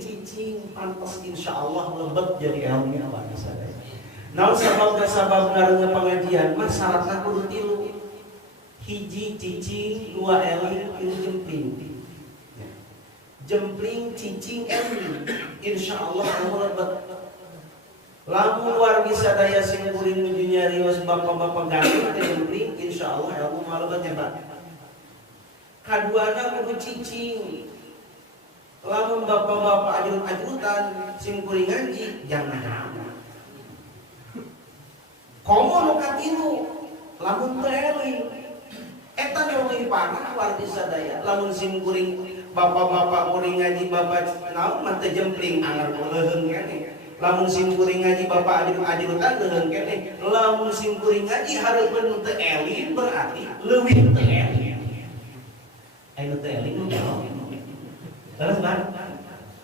cicing pantas insyaallah lebet jadi ilmu apa sadaya. Naon sabab ngaranna pengajian mah syaratna kudu tilu. Hiji cicing, dua eling, tilu jempling. Jempling, cicing, eling. Insyaallah ilmu lebet. Lamun luar biasa daya sing kuring nuju nyarios bapak-bapak gandeng teh jempling, insyaallah ilmu mah lebet nyebat. Kaduana kudu cicing. Lamun bapak-bapak ajrut-ajrutan sing kuring ngaji jangan. Komo nu katilu lamun teu eling. Eta nu leuwih panah luar biasa daya. Lamun sing kuring bapak-bapak kuring ngaji bapak naon mah teu jempling anggar leuheung keneh. Lamun sing kuring ngaji bapak ajrut-ajrutan leuheung keneh. Lamun sing kuring ngaji hareupeun teu eling berarti leuwih teu eling. Anu teu eling nu jauh. Terus Bang